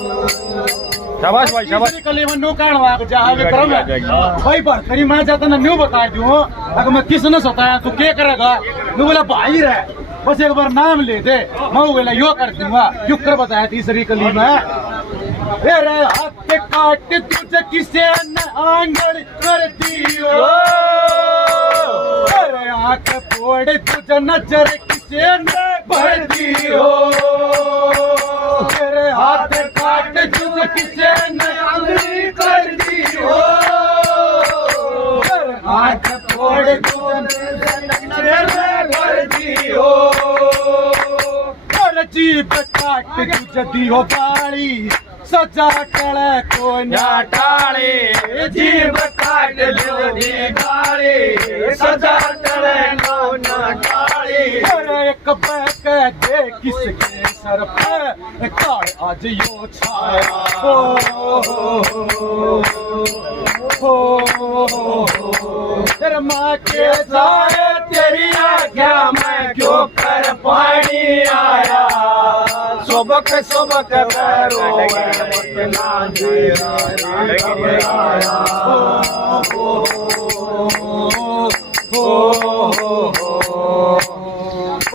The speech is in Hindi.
शाबाश भाई शाबाश। कली में नो कान वाग जा विक्रम है भाई पर तेरी मां जाता ना न्यू बता दूं अगर मैं किसने सताया तू क्या करेगा नु बोला भाई रे बस एक बार नाम ले दे मैं बोला यो कर दूंगा क्यों कर बताया तीसरी कली में तेरे हाथ काट तुझे किसे न आंगल कर दियो तेरे आंख फोड़ तुझे नजर किसे न भर दियो तेरे हाथ काट तुझे किसे न आंगल कर दियो तेरे आंख फोड़ तुझे नजर भर दियो जीप काट तुझे दियो बाड़ी सजा टले को नाटाले जीव काट दी गाड़ी सजा टले को नाटाले एक बैक दे किसके सर पे काल आज यो छाया तेरे माँ के जाए तेरी आज्ञा मैं क्यों कर पानी आया सुबक सुबक पैरो ना दे आया